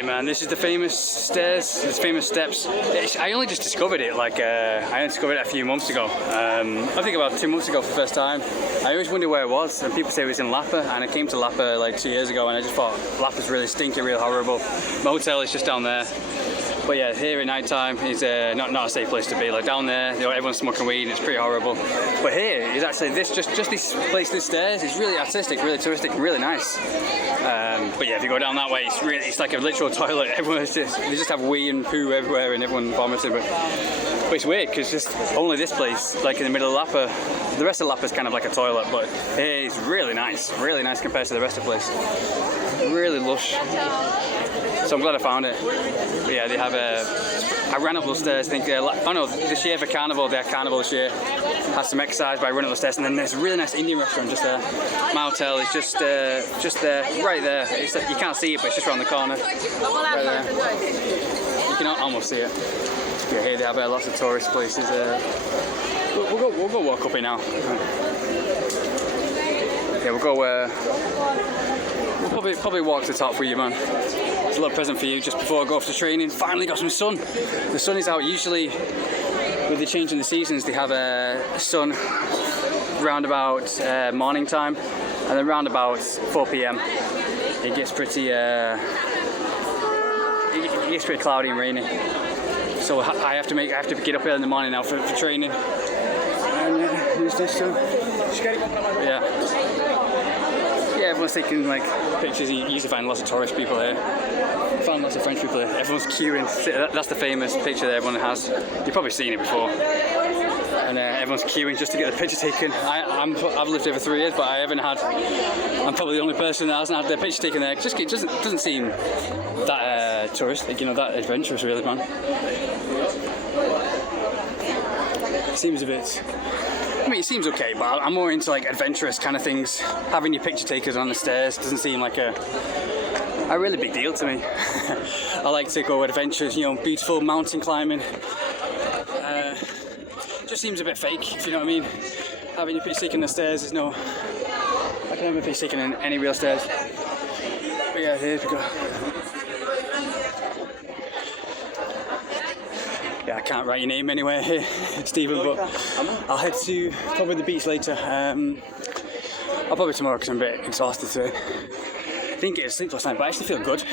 Hey man, this is the famous stairs, this famous steps. I only just discovered it, I discovered it a few months ago. I think about 2 months ago for the first time. I always wondered where it was, and people say it was in Lapa, and I came to Lapa like 2 years ago, and I just thought Lapa's really stinky, really horrible. My hotel is just down there. But yeah, here at night time is not a safe place to be. Like down there, you know, everyone's smoking weed and it's pretty horrible. But here is actually just this place, this stairs is really artistic, really touristic, really nice. But yeah, if you go down that way, it's like a literal toilet. They just have wee and poo everywhere and everyone vomiting. But it's weird because just only this place, like in the middle of Lapa, the rest of Lapa is kind of like a toilet, but here is really nice compared to the rest of the place. Really lush. So I'm glad I found it. But yeah, they have I ran up those stairs, this year for Carnival, their Carnival this year, had some exercise by running up the stairs, and then there's a really nice Indian restaurant just there. My hotel is just there, right there. You can't see it, but it's just around the corner. Right there. You can almost see it. Yeah, here they have lots of tourist places. We'll go walk up here now. Yeah, we'll go. We'll probably walk to the top for you, man. It's a little present for you just before I go off to training. Finally got some sun. The sun is out. Usually with the change in the seasons they have sun round about morning time, and then round about 4 p.m. it gets pretty cloudy and rainy. So I have to get up early in the morning now for training. And who's this too? Yeah. Yeah, everyone's taking like pictures. You usually find lots of tourist people here. I found lots of French people here. Everyone's queuing. That's the famous picture that everyone has. You've probably seen it before. And everyone's queuing just to get the picture taken. I've lived here for 3 years, but I'm probably the only person that hasn't had their picture taken there. It doesn't seem that touristic, that adventurous really, man. It seems a bit... I mean, it seems okay, but I'm more into like adventurous kind of things. Having your picture taken on the stairs doesn't seem like a really big deal to me. I like to go adventures, beautiful mountain climbing. Just seems a bit fake, if you know what I mean. Having your picture taken on the stairs is no... I can have my picture taken on any real stairs. But yeah, here we go. Yeah, I can't write your name anywhere here, Stephen, but I'll head to probably the beach later. I'll probably tomorrow because I'm a bit exhausted today. I didn't get to sleep last night, but I actually feel good.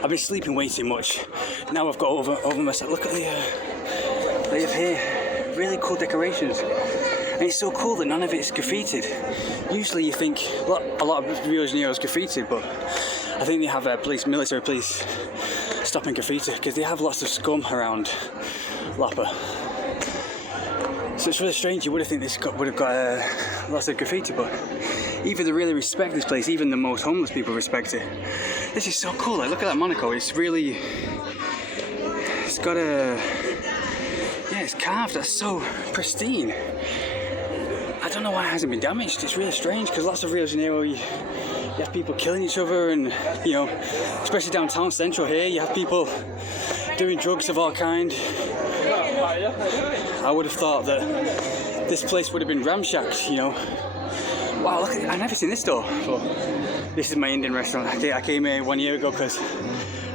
I've been sleeping way too much. Now I've got over myself. Look at they have here really cool decorations. And it's so cool that none of it's graffitied. Usually you think a lot of Rio de Janeiro is graffitied, but I think they have military police stopping graffiti because they have lots of scum around Lapa. So it's really strange. You would have think this would have got lots of graffiti, but either they really respect this place, even the most homeless people respect it. This is so cool. Like, look at that Monaco. It's got it's carved. That's so pristine. I don't know why it hasn't been damaged. It's really strange because lots of Rio de Janeiro, you have people killing each other, and especially downtown central here, you have people doing drugs of all kind. I would have thought that this place would have been ramshacked, Wow, look! I've never seen this store. But this is my Indian restaurant. I came here 1 year ago because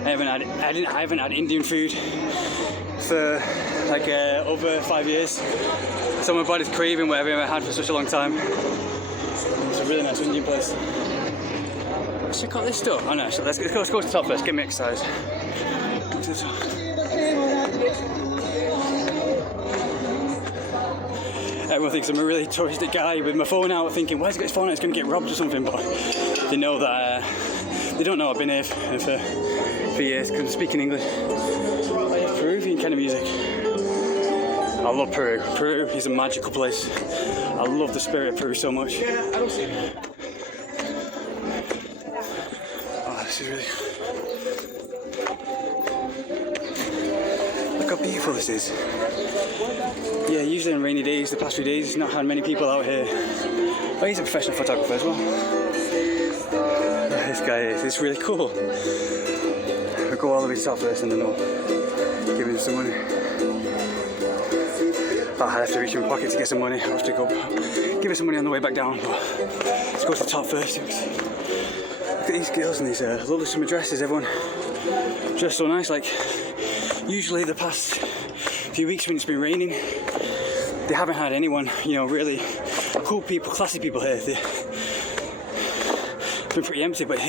I haven't had Indian food for like over 5 years. So my body's craving what I've ever had for such a long time. It's a really nice Indian place. Let's check out this store. Oh no, so let's go to the top first. Get me exercise. Go to the top. Everyone thinks I'm a really touristic guy with my phone out, thinking, where's he got his phone out? It's going to get robbed or something. But they know that they don't know I've been here for years because I'm speaking English. I have Peruvian kind of music. I love Peru. Peru is a magical place. I love the spirit of Peru so much. Oh, this is really... Look how beautiful this is. Yeah, usually on rainy days, the past few days, there's not had many people out here. But he's a professional photographer as well. This guy is. It's really cool. We'll go all the way to the top first and then I'll give him some money. I have to reach in my pocket to get some money. I'll have to go give her some money on the way back down. But let's go to the top first. Look at at these girls in these lovely summer dresses. Everyone dressed so nice. Like usually the past few weeks when it's been raining, they haven't had anyone, you know, really cool people, classy people here. It's been pretty empty, but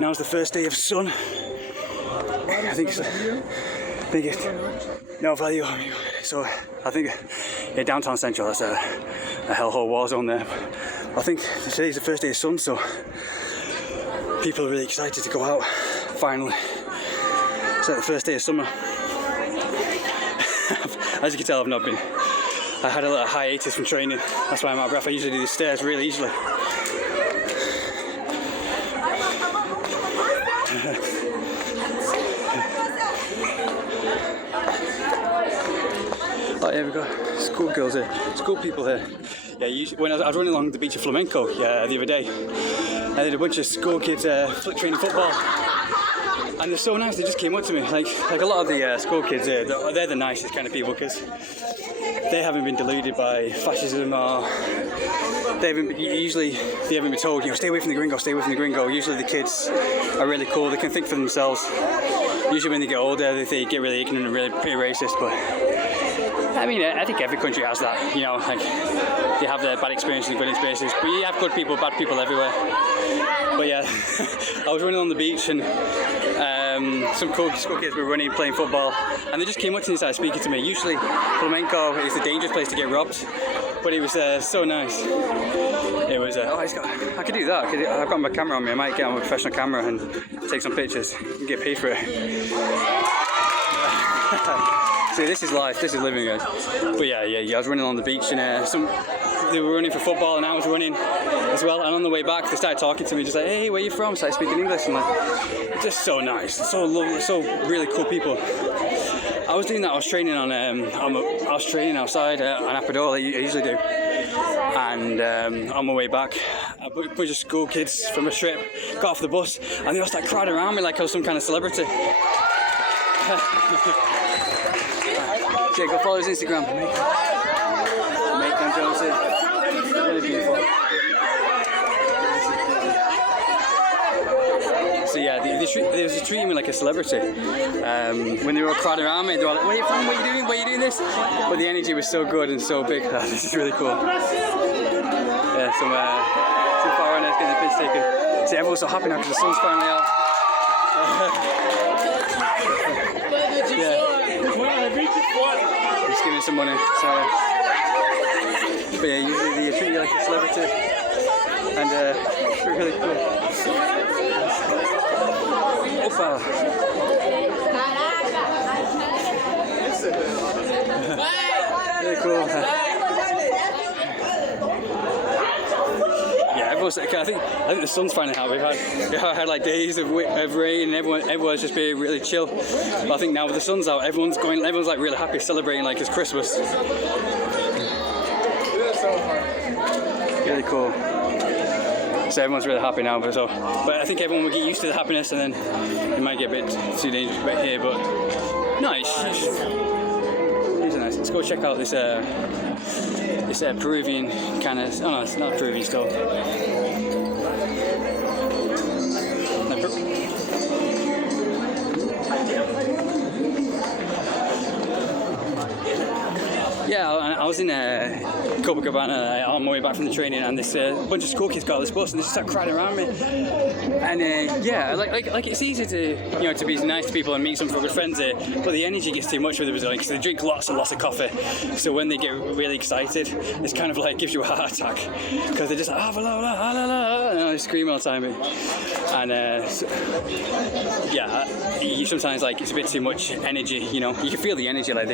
now's the first day of sun. I think it's the biggest. No value. So I think, yeah, downtown Central, that's a hellhole war zone there. I think today's the first day of sun, so people are really excited to go out, finally. It's like the first day of summer. As you can tell, I had a little hiatus from training, that's why I'm out of breath. I usually do these stairs really easily. Oh yeah, we've got school girls here, school people here. Yeah, when I was running along the beach of Flamenco the other day, I had a bunch of school kids training football, and they're so nice. They just came up to me, like a lot of the school kids here. They're the nicest kind of people because they haven't been deluded by fascism, or they haven't been told, you know, stay away from the gringo, stay away from the gringo. Usually the kids are really cool. They can think for themselves. Usually when they get older, they get really ignorant and really pretty racist, but I mean, I think every country has that, you know, like they have their bad experiences and good experiences, but you have good people, bad people everywhere. But yeah, I was running on the beach and some cool school kids were running, playing football, and they just came up to me and started speaking to me. Usually Flamenco is a dangerous place to get robbed, but it was so nice. It was, I could do that. I've got my camera on me. I might get on a professional camera and take some pictures and get paid for it. See, this is life, this is living, guys. But yeah, I was running on the beach and they were running for football and I was running as well. And on the way back, they started talking to me, just like, hey, where are you from? Started speaking English and like, just so nice, so lovely, so really cool people. I was doing that. I was training outside on Apador, like I usually do. And on my way back, a bunch of school kids from a trip got off the bus and they all started crowding around me like I was some kind of celebrity. Yeah, go follow his Instagram. Macon Jones. Really beautiful. So yeah, they was treating me like a celebrity. When they were all crowded around me, they were like, where are you from? What are you doing? Why are you doing this? But the energy was so good and so big. This is really cool. Yeah, some foreigners getting the pics taken. See, everyone's so happy now because the sun's finally out. Yeah. Just giving some money. So, but yeah, usually they treat you like a celebrity, and it's really cool. Opa. Really cool. Yeah, everyone's. I think the sun's finally out. We've had like days of rain, and everyone's just being really chill. But I think now with the sun's out, everyone's like really happy, celebrating like it's Christmas. Really cool. So everyone's really happy now, but I think everyone will get used to the happiness, and then it might get a bit too dangerous a bit here. But nice. These are nice. Let's go check out this Peruvian kind of. Oh no, it's not a Peruvian store. Yeah, I was in Copacabana on my way back from the training, and this bunch of school kids got on this bus and they just started crowding around me. And yeah, like it's easy to to be nice to people and meet some good friends here, but the energy gets too much with the Brazilians because they drink lots and lots of coffee. So when they get really excited, it's kind of like gives you a heart attack because they're just like and they scream all the time. And yeah, you sometimes like it's a bit too much energy. You can feel the energy like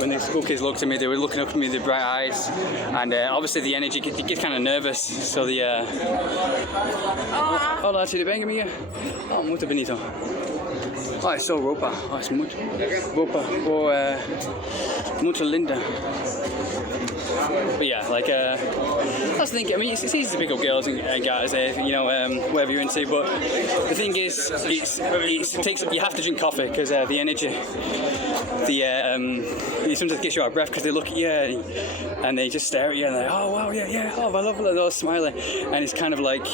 when the school kids looked at me, they were looking up at me with their bright eyes, and obviously the energy gets kind of nervous. So the hola, ci venga mia. Oh, muito bonito. Oh, it's so ropa. Oh, it's mucho ropa. Oh, mucho linda. But yeah, like that's the thing. I mean, it's easy to pick up girls and guys, you know, whatever you're into. But the thing is, it takes, you have to drink coffee because the energy, it sometimes gets you out of breath because they look at you and they just stare at you and they're like, oh wow, yeah, oh I love it, they're all smiling, and it's kind of like,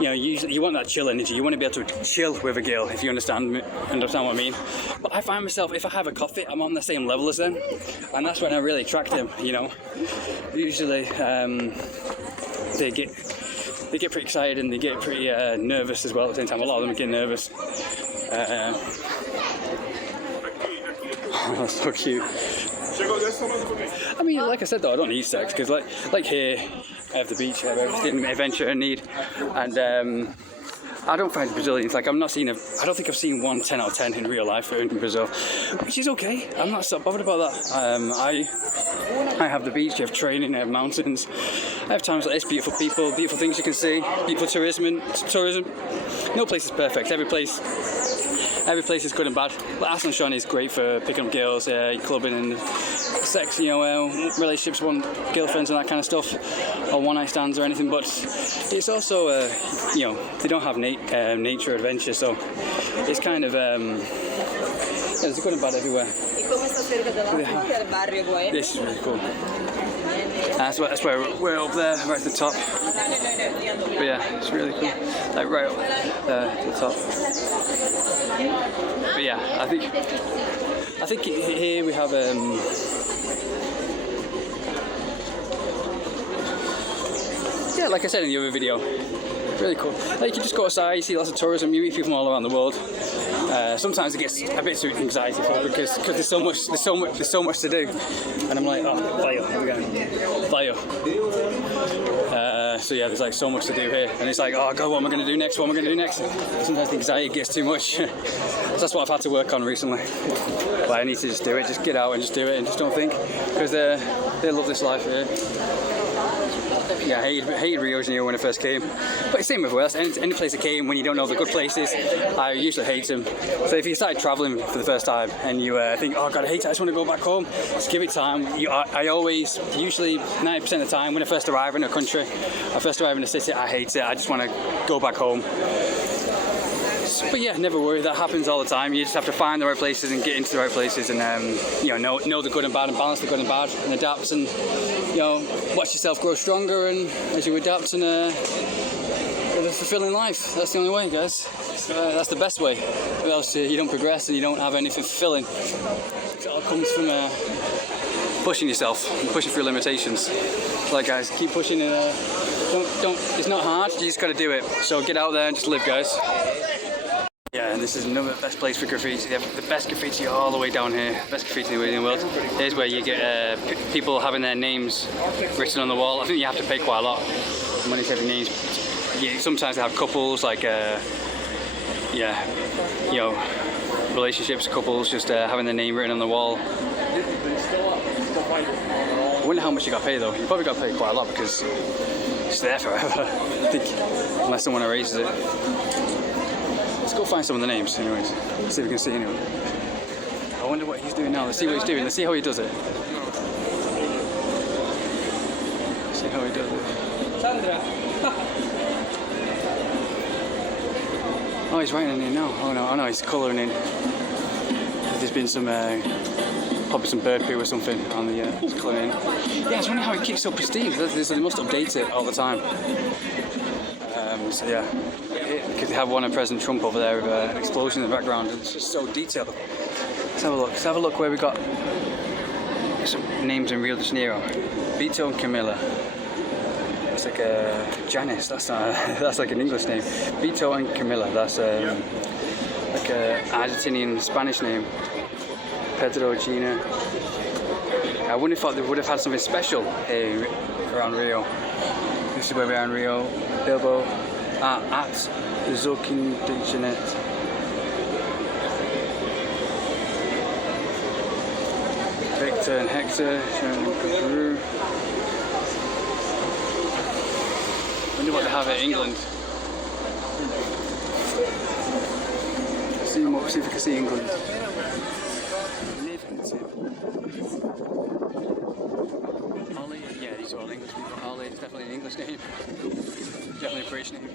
you know, you want that chill energy. You want to be able to chill with a girl, if you understand what I mean. But I find myself, if I have a coffee, I'm on the same level as them, and that's when I really attract them. You know, usually they get pretty excited and they get pretty nervous as well at the same time. A lot of them get nervous. Oh, that's so cute. I mean, like I said though, I don't need sex because like here, I have the beach, I have everything, adventure I need, and I don't find Brazilians, like I don't think I've seen one 10 out of 10 in real life in Brazil, which is okay. I'm not so bothered about that. I have the beach, I have training, I have mountains, I have times like this, beautiful people, beautiful things you can see, beautiful tourism. No place is perfect, every place is good and bad. But Asunción is great for picking up girls, clubbing and sex, you know, relationships, girlfriends and that kind of stuff, or one-night stands or anything. But it's also, you know, they don't have nature adventure, so it's kind of, there's good and bad everywhere. This is really cool. That's where we're up there, right at the top. But yeah, it's really cool. Like right up there at the top. But yeah, I think here we have yeah, like I said in the other video, really cool. Like you can just go outside, you see lots of tourism, you meet people from all around the world. Sometimes it gets a bit too anxiety because there's so much to do, and I'm like, oh, fire, here we go, fire. So yeah, there's like so much to do here, and it's like, oh god, what am I going to do next? What am I going to do next? Sometimes the anxiety gets too much. So that's what I've had to work on recently. But I need to just do it, just get out and just do it, and just don't think, because they love this life here. Yeah, I hated Rio de Janeiro when I first came, but it's same with Wales. Any place I came, when you don't know the good places, I usually hate them. So if you started travelling for the first time and you think, oh god, I hate it, I just want to go back home, just give it time. I always, usually 90% of the time, when I first arrive in a country, I first arrive in a city, I hate it, I just want to go back home. But yeah, never worry, that happens all the time. You just have to find the right places and get into the right places, and you know the good and bad, and balance the good and bad, and adapt, and you know, watch yourself grow stronger, and as you adapt, and live a fulfilling life. That's the only way, guys. That's the best way. Or else you don't progress and you don't have anything fulfilling. It all comes from pushing yourself, pushing through limitations. Like guys, keep pushing, and don't. It's not hard. You just got to do it. So get out there and just live, guys. Yeah, and this is another best place for graffiti. They have the best graffiti all the way down here. Best graffiti in the world. Here's where you get people having their names written on the wall. I think you have to pay quite a lot of money to have your names. Yeah, sometimes they have couples, like yeah, you know, relationships, couples just having their name written on the wall. I wonder how much you got paid though. You probably got paid quite a lot because it's there forever. I think, unless someone erases it. Let's go find some of the names, anyways. Let's see if we can see anyone. I wonder what he's doing now. Let's see what he's doing. Let's see how he does it. Let's see how he does it. Sandra. Oh, he's writing in now. Oh no, he's colouring in. There's been some, probably some bird poo or something on the, he's colouring in. Yeah, I was wondering how it keeps so pristine. They must update it all the time. So yeah, because they have one of President Trump over there with an explosion in the background. It's just so detailed. Let's have a look. Let's have a look where we got some names in Rio de Janeiro. Vito and Camila. That's like Janice. That's like an English name. Vito and Camila. That's like an Argentinian Spanish name. Pedro, Gina. I wouldn't have thought they would have had something special here around Rio. This is where we are in Rio. Bilbo at Zokin de Janet. Victor and Hector showing Peru. Wonder what they have in England. See if we can see England. Ollie. It's definitely an English name. Definitely a British name.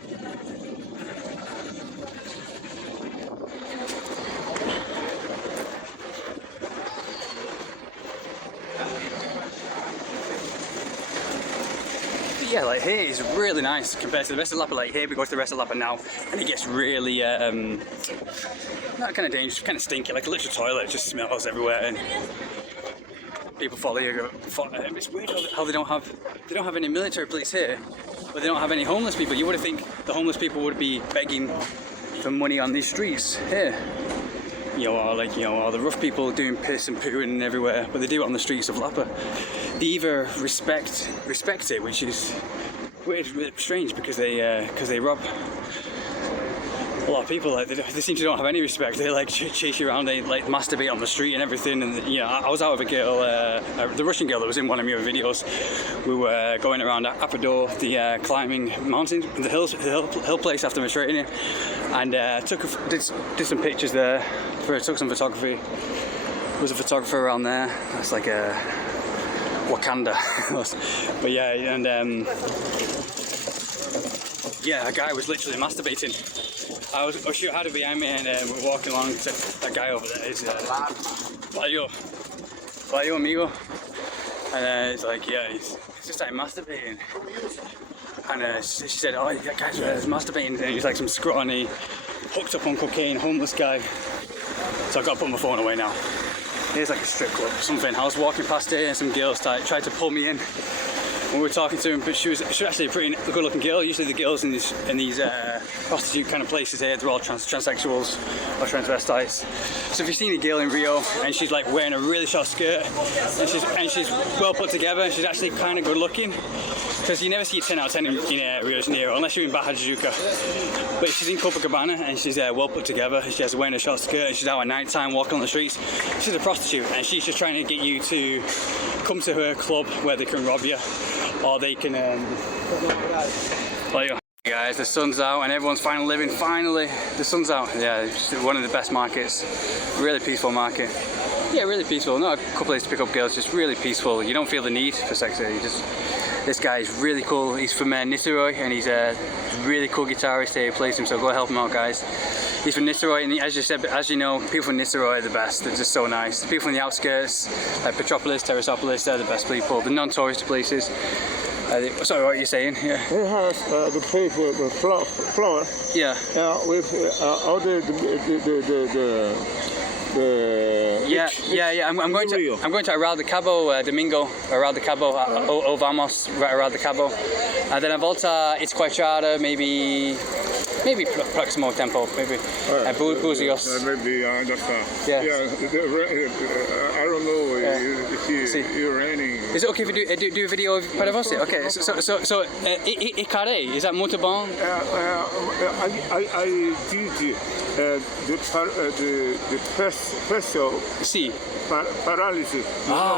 But yeah, like here is really nice compared to the rest of Lapa. Like here we go to the rest of Lapa now and it gets really not kind of dangerous, kind of stinky, like a literal toilet. It just smells everywhere and people follow you. It's weird how they don't have any military police here, but they don't have any homeless people. You would have think the homeless people would be begging for money on these streets here. Or like, all the rough people doing piss and pooing everywhere, but they do it on the streets of Lapa. They either respect it, which is weird, really strange, because they rob a lot of people. Like they seem to don't have any respect. They like chase you around, they like masturbate on the street and everything. And I was out with a girl, the Russian girl that was in one of my videos. We were going around Apador, the climbing mountain, the hill place after my training, and did some pictures there. Took some photography. There was a photographer around there. That's like a Wakanda. But yeah, and a guy was literally masturbating. I shoot had it behind me, and we're walking along to that guy over there. He's Valio amigo, and it's like, he's just started masturbating. And she said, "Oh, that guy's masturbating," and he's like some scrawny, hooked up on cocaine, homeless guy. So I've got to put my phone away now. Here's like a strip club or something. I was walking past here and some girls tried to pull me in when we were talking to him, but she was actually a pretty good looking girl. Usually the girls in these prostitute kind of places here, they're all transsexuals or transvestites. So if you've seen a girl in Rio and she's like wearing a really short skirt and she's well put together, she's actually kind of good looking. Because you never see a 10 out of 10 in Rio de Janeiro unless you're in Barra de Juca. But if she's in Copacabana and she's well put together, she has wearing a short skirt and she's out at night time walking on the streets, she's a prostitute and she's just trying to get you to come to her club where they can rob you, or they can guys, the sun's out and everyone's finally living. Finally, the sun's out. Yeah, it's one of the best markets. Really peaceful market. Yeah, really peaceful. Not a couple places to pick up girls, just really peaceful. You don't feel the need for sex here. This guy is really cool. He's from Niterói and he's a really cool guitarist here. He plays him, so go help him out, guys. He's from Niterói, and as you know, people from Niterói are the best. They're just so nice. The people from the outskirts, like Petropolis, Teresopolis, they're the best people. The non-tourist places. Sorry, what are you saying? Yeah. He has the place with flower. Yeah. With all the I'm going to Arraial de Cabo domingo. Arraial de Cabo, o vamos Arraial de Cabo. And then a volta, it's Quachada, maybe Próximo Tempo, maybe Buzios. Maybe I understand. Yeah. I don't know if it's raining. Is it okay if we do a video of Padavosi? Okay. So Icare, is that muito bom? I did the special. Si. Paralysis.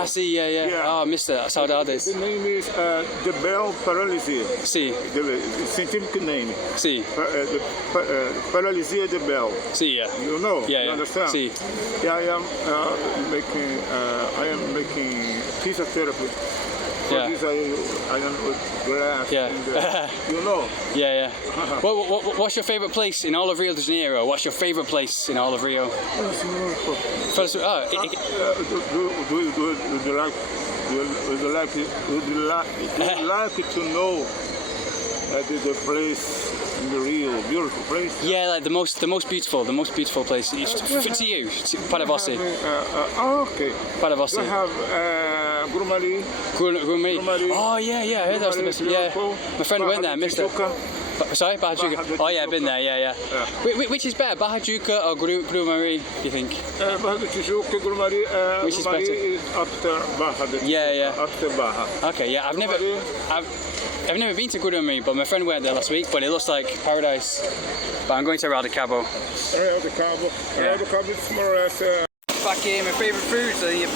Sí, yeah. Oh, I missed that. Saudades. The name is the Bell Paralysis. Sí. The scientific name. Sí. Paralysia de Bell. Sí, yeah. You know? Yeah. You understand? Sí. Yeah, I am making physiotherapy. Yeah. This I am with glass. Yeah. You know? Yeah. What's your favourite place in all of Rio de Janeiro? What's your favourite place in all of Rio? Would you like to know the place in the Rio, beautiful place? Yeah, like the most beautiful place. To you, Padavosi. Okay. Padavosi. We have Grumari. Oh yeah, I heard that was the best. Yeah, my friend went there, missed it. Sorry, Barra de Juca. Oh yeah, I've been there. Yeah. Which is better, Barra de Juca or Grumari? Do you think? Barra de Juca, Grumari. Which is better? Is after Barra de Juca. Yeah. After Barra. Okay, yeah. I've never been to Grumari, but my friend went there last week. But it looks like paradise. But I'm going to Arraial de Cabo. Arraial de Cabo. Arraial de Cabo is more or less. Back here, my favourite foods are your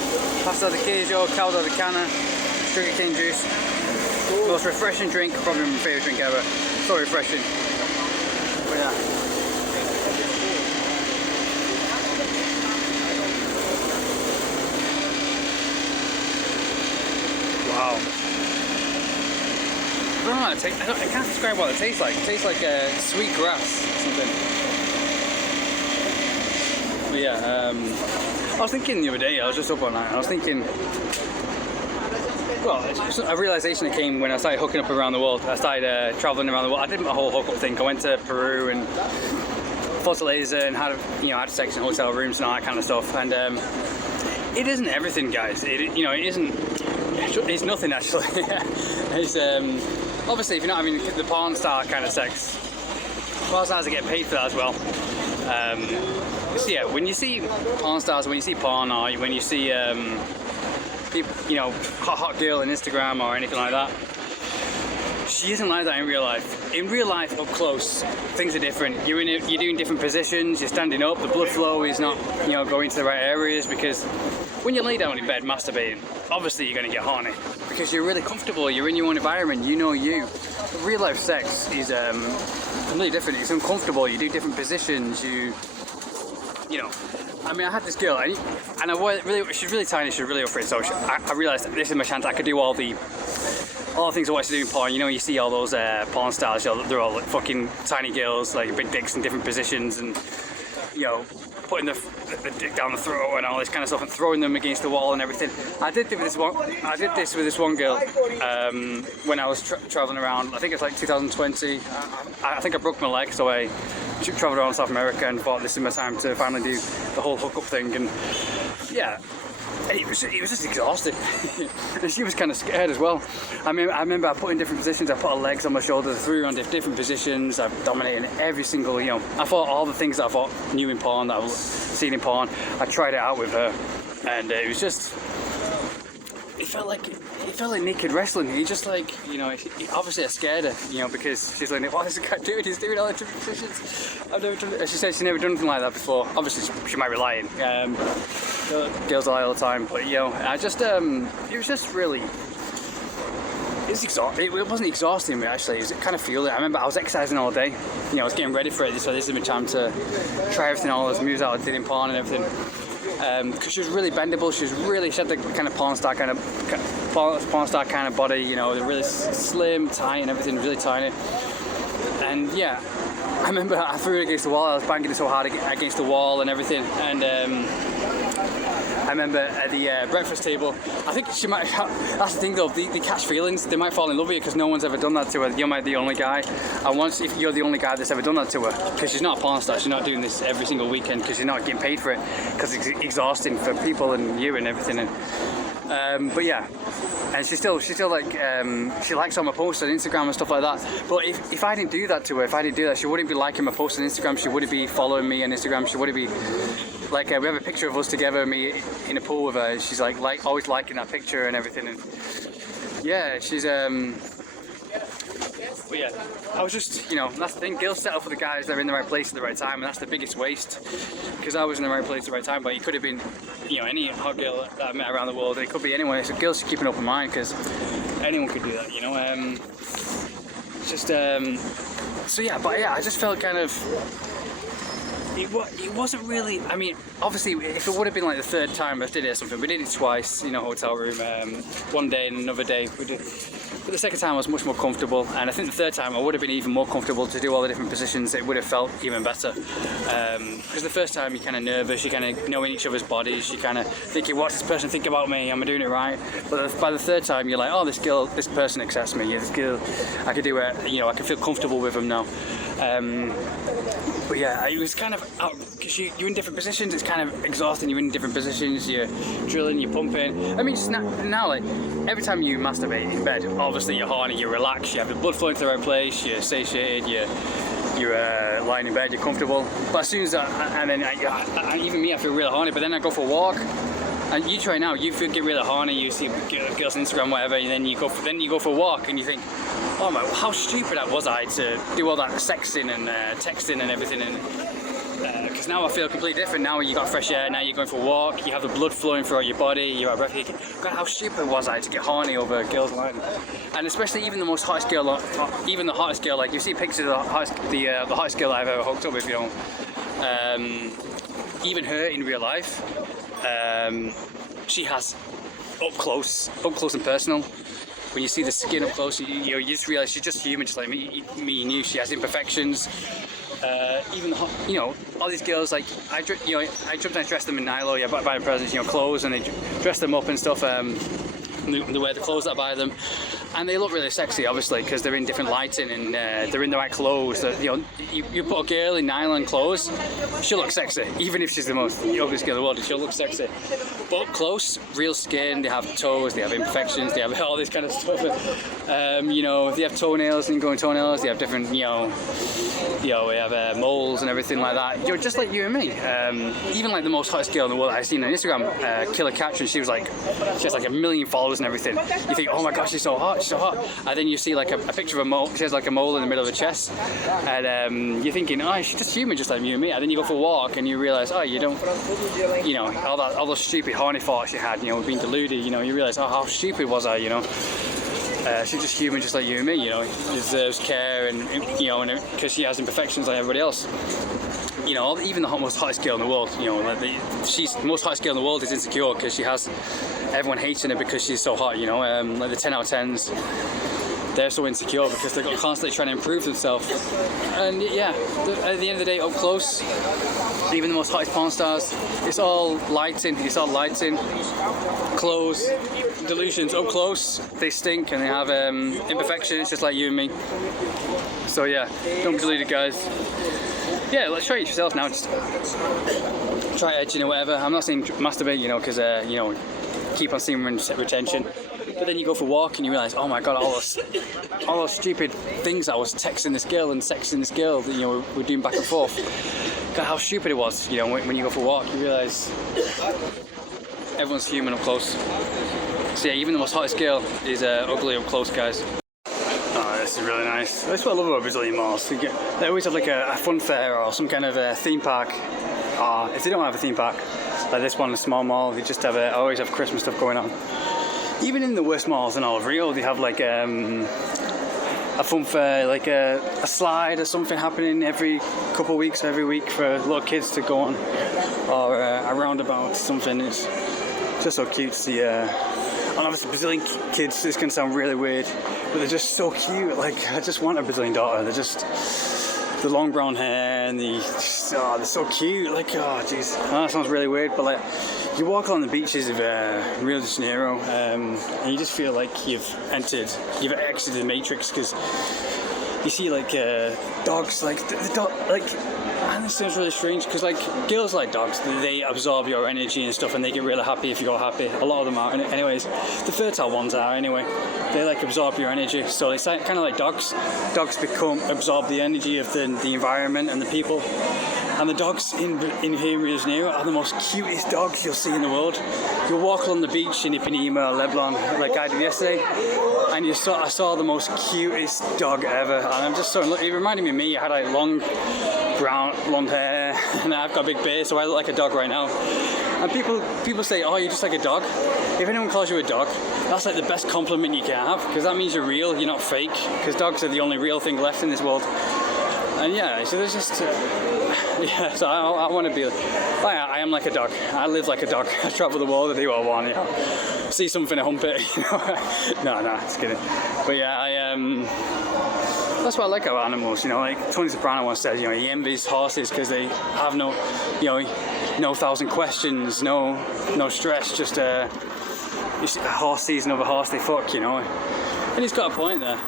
pasta de queijo, caldo de cana, sugarcane juice. Most refreshing drink, probably my favourite drink ever. So refreshing. But yeah. Wow. know how it tastes. I can't describe what it tastes like. It tastes like sweet grass or something. But yeah, I was thinking the other day, I was just up all night, and I was thinking, well, it's a realization that came when I started hooking up around the world. I started traveling around the world. I did my whole hookup thing. I went to Peru and Fortaleza and had sex in hotel rooms and all that kind of stuff. And it isn't everything, guys. It isn't. It's nothing actually. It's obviously, if you're not having the porn star kind of sex, porn stars are getting paid for that as well. So yeah, when you see porn stars, when you see porn, or when you see people, hot girl on Instagram or anything like that, she isn't like that in real life. In real life, up close, things are different. You're doing different positions. You're standing up. The blood flow is not, going to the right areas, because when you lay down in bed masturbating, obviously you're going to get horny because you're really comfortable. You're in your own environment. You know you. But real life sex is completely different. It's uncomfortable. You do different positions. I mean, I had this girl, and she's really tiny, she's really up for it, so I realised that this is my chance. I could do all the things I want to do in porn. You see all those porn stars, they're all like fucking tiny girls, like big dicks in different positions, and putting the dick down the throat and all this kind of stuff, and throwing them against the wall and everything. I did this with this one girl when I was traveling around. I think it's like 2020. I think I broke my leg, so I travelled around South America and thought this is my time to finally do the whole hookup thing. And yeah, it was just exhausting. And she was kind of scared as well. I remember I put in different positions. I put her legs on my shoulders, threw her on different positions. I dominated every single, I thought all the things that I thought knew in porn, that I was seen in porn, I tried it out with her, and it was just, it felt like naked wrestling. He just like, obviously I scared her, because she's like, what is this guy doing? He's doing all the different positions. I've never done it. She said she's never done anything like that before. Obviously she might be lying. Girls lie all the time, but I just, it was just really, it wasn't exhausting me actually. It was kind of fueling. I remember I was exercising all day. I was getting ready for it, so this is my time to try everything, all those moves I did in porn and everything. Because she was really bendable. She had the kind of porn star kind of body. They're really slim, tight, and everything, really tiny. And yeah, I remember I threw it against the wall. I was banging it so hard against the wall and everything. And I remember at the breakfast table, I think she might. That's the thing though. They catch feelings. They might fall in love with you because no one's ever done that to her. You might be the only guy. And once if you're the only guy that's ever done that to her, because she's not a porn star, she's not doing this every single weekend because she's not getting paid for it, because it's exhausting for people and you and everything. And but yeah. And she's still like, she likes all my posts on Instagram and stuff like that. But if I didn't do that to her, she wouldn't be liking my posts on Instagram. She wouldn't be following me on Instagram. She wouldn't be like, we have a picture of us together, me in a pool with her. She's like always liking that picture and everything. And yeah, she's but yeah, I was just, that's the thing. Girls settle for the guys that are in the right place at the right time, and that's the biggest waste. Because I was in the right place at the right time, but it could have been, any hot girl that I met around the world. It could be anyone. So girls should keep an open mind, because anyone could do that. So yeah, but yeah, I just felt kind of. It wasn't really. I mean, obviously, if it would have been like the third time I did it or something, we did it twice, hotel room, one day and another day. We did. But the second time I was much more comfortable, and I think the third time I would have been even more comfortable to do all the different positions. It would have felt even better. Because the first time you're kind of nervous, you're kind of knowing each other's bodies, you're kind of thinking, what's this person think about me? Am I doing it right? But by the third time, you're like, oh, this person accepts me. This girl, I could do it. I can feel comfortable with them now. But yeah, it was kind of because you're in different positions. It's kind of exhausting. You're in different positions. You're drilling. You're pumping. I mean, just now, like every time you masturbate in bed, obviously you're horny. You're relaxed. You have the blood flowing to the right place. You're satiated. You're lying in bed. You're comfortable. But as soon as even me, I feel really horny. But then I go for a walk. And you try now. You get really horny. You see girls on Instagram, whatever, and then you go for a walk, and you think, oh my, how stupid was I to do all that sexting and texting and everything, and because now I feel completely different. Now you got fresh air. Now you're going for a walk. You have the blood flowing throughout your body. You're at breath. God, how stupid was I to get horny over a girl's line? And especially even the most hottest girl, even the hottest girl. Like you see pictures of the hottest girl I've ever hooked up with. Even her in real life. She has up close and personal. when you see the skin up close, you just realize she's just human, just like me and you. She has imperfections. Even all these girls, like I sometimes dress them in Nilo, yeah, buy presents, clothes, and they dress them up and stuff. They wear the clothes that I buy them, and they look really sexy, obviously, because they're in different lighting and they're in the right clothes. You put a girl in nylon clothes, she'll look sexy, even if she's the most ugliest girl in the world. She'll look sexy. But up close, real skin. They have toes, they have imperfections, they have all this kind of stuff. They have toenails and growing toenails. They have different, we have moles and everything like that. Just like you and me. Even like the most hottest girl in the world I've seen on Instagram, Killer Catherine. She has like 1 million followers and everything. You think, oh my gosh, she's so hot, she's so hot. And then you see like a picture of a mole. She has like a mole in the middle of her chest, and you're thinking, oh, she's just human, just like you and me. And then you go for a walk and you realize, oh, you don't, all those stupid horny thoughts you had, being deluded. You realize, oh, how stupid was I? She's just human, just like you and me. Deserves care, and because she has imperfections like everybody else. Even the most hottest girl in the world, the most hottest girl in the world is insecure because she has everyone hating her because she's so hot. Like the 10 out of 10s, they're so insecure because they're constantly trying to improve themselves. And yeah, at the end of the day, up close, even the most hottest porn stars, it's all lighting. Clothes, delusions. Up close, they stink and they have imperfections, just like you and me. So yeah, don't be deluded, guys. Yeah, let's try it yourself now. Just try edging or whatever. I'm not saying masturbate, because keep on semen retention. But then you go for a walk and you realise, oh my god, all those stupid things I was texting this girl and sexting this girl that we're doing back and forth. God, how stupid it was. When you go for a walk, you realise everyone's human up close. So yeah, even the most hottest girl is ugly up close, guys. Oh, this is really nice. That's what I love about Brazilian malls. They always have like a fun fair or some kind of a theme park. Or if they don't have a theme park, like this one, a small mall, they just have always have Christmas stuff going on. Even in the worst malls in all of Rio, they have like a fun fair, like a slide or something happening every couple of weeks, every week for little kids to go on, or a roundabout, something. It's just so cute to see. And obviously Brazilian kids, this can sound really weird, but they're just so cute. Like, I just want a Brazilian daughter. They're just the long brown hair and they're so cute. Like, oh jeez, that sounds really weird, but like, you walk along the beaches of Rio de Janeiro, and you just feel like you've exited the Matrix, because you see like dogs, like the dog, like. And this sounds really strange because like girls like dogs, they absorb your energy and stuff, and they get really happy if you're happy. A lot of them are, anyways. The fertile ones are anyway. They like absorb your energy, so it's like, kind of like dogs. Dogs absorb the energy of the environment and the people. And the dogs in here in Rio de Janeiro are the most cutest dogs you'll see in the world. You'll walk along the beach in Ipanema or Leblon, like I did yesterday, and I saw the most cutest dog ever. And I'm just it reminded me of me. I had like long brown blonde hair, and I've got a big beard, so I look like a dog right now. And people say, oh, you're just like a dog. If anyone calls you a dog, that's like the best compliment you can have, because that means you're real, you're not fake, because dogs are the only real thing left in this world. And yeah, so there's just so I want to be I am like a dog. I live like a dog. I travel the world, I do what I want, see something, I hump it, no, just kidding. But yeah, that's what I like about animals, like Tony Soprano once said, he envies horses because they have no 1,000 questions, no stress, just a horse sees another horse, they fuck, and he's got a point there.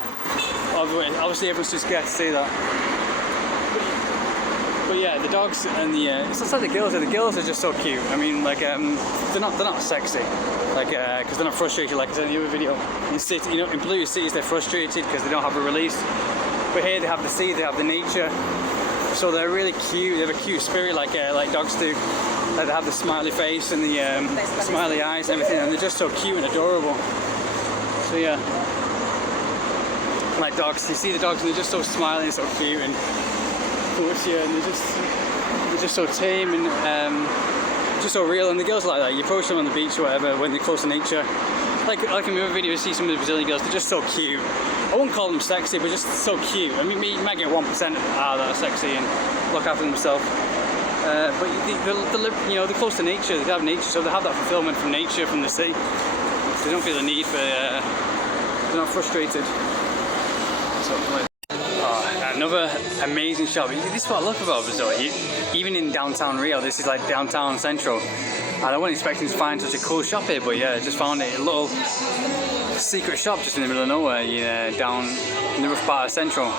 Obviously everyone's too scared to say that. But yeah, the dogs and it's just like the girls are just so cute. I mean, like they're not sexy, like because they're not frustrated like I said in the other video. In polluted cities they're frustrated because they don't have a release. But here they have the sea, they have the nature, so they're really cute. They have a cute spirit like dogs do. Like they have the smiley face and the smiley eyes and everything, and they're just so cute and adorable. So yeah, like dogs, you see the dogs and they're just so smiling and so cute and towards you, and they're just so tame and just so real. And the girls are like that. You approach them on the beach or whatever when they're close to nature. Like in my other video, you see some of the Brazilian girls, they're just so cute. I wouldn't call them sexy, but just so cute. I mean, you might get 1% that are sexy and look after themselves. But they're close to nature. They have nature, so they have that fulfillment from nature, from the sea. So they don't feel the need for They're not frustrated. So, like, another amazing shop. This is what I love about Brazil. Even in downtown Rio, this is like downtown central. And I wasn't expecting to find such a cool shop here, but yeah, I just found it. A little secret shop just in the middle of nowhere, down in the rough part of central.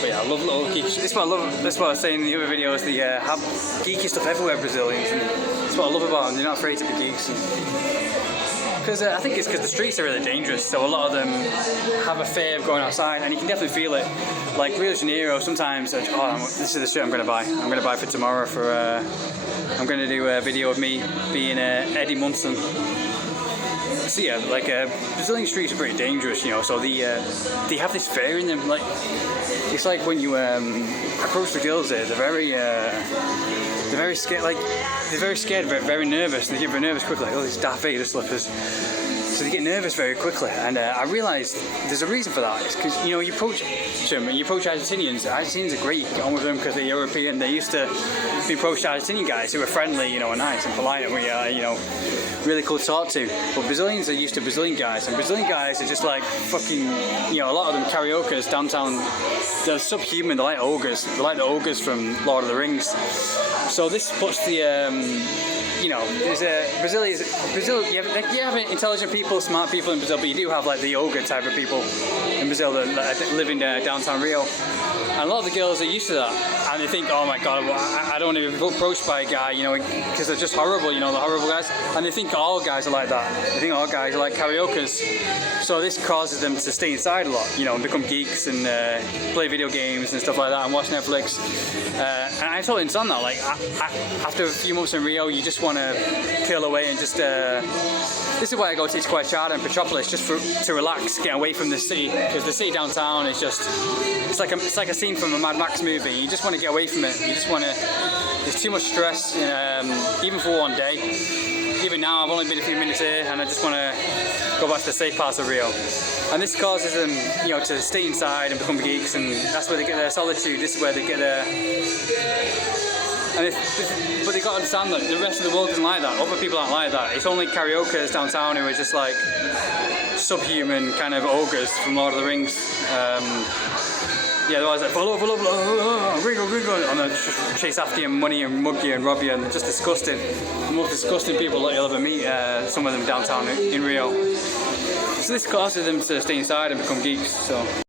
But yeah, I love little geeky. This is what I love. That's what I was saying in the other videos. They have geeky stuff everywhere, Brazilians. And that's what I love about them. They're not afraid to be geeks. Because I think it's because the streets are really dangerous, so a lot of them have a fear of going outside, and you can definitely feel it. Like Rio de Janeiro, sometimes, this is the shirt I'm going to buy. I'm going to buy for tomorrow for, I'm going to do a video of me being Eddie Munson. So yeah, like Brazilian streets are pretty dangerous, so they have this fear in them. Like it's like when you approach the girls there, they're very scared. Like they're very scared, very nervous. They get very nervous quickly. Like, oh, these Darth Vader slippers. So they get nervous very quickly, and I realised there's a reason for that. It's because you approach them and you approach Argentinians. Argentinians are great. You get on with them because they're European. They used to be approached Argentinian guys who are friendly, and nice and polite, and we really cool to talk to. But Brazilians are used to Brazilian guys, and Brazilian guys are just like fucking, a lot of them carioca's downtown. They're subhuman. They're like ogres. They're like the ogres from Lord of the Rings. So this puts the Brazil. You have intelligent people, smart people in Brazil, but you do have like the ogre type of people in Brazil that live in downtown Rio. And a lot of the girls are used to that, and they think, oh my god, I don't want to be approached by a guy, because they're just horrible, the horrible guys. And they think all guys are like that. They think all guys are like cariocas. So this causes them to stay inside a lot, and become geeks and play video games and stuff like that and watch Netflix. And I totally understand that. Like after a few months in Rio, you just want to peel away and just. This is why I go to Quechada and Petropolis, just to relax, get away from the city, because the city downtown is just. It's like a scene from a Mad Max movie. You just want to get away from it. You just want to. There's too much stress, even for one day. Even now, I've only been a few minutes here, and I just want to go back to the safe parts of Rio. And this causes them, to stay inside and become geeks, and that's where they get their solitude. This is where they get their. But they got to understand that the rest of the world isn't like that. Other people aren't like that. It's only cariocas downtown who are just like subhuman kind of ogres from Lord of the Rings. They're always like, follow, Ringo, and they just chase after you, money and mug you and rob you, and they're just disgusting. The most disgusting people that you'll ever meet, some of them downtown in Rio. So this causes them to stay inside and become geeks, so.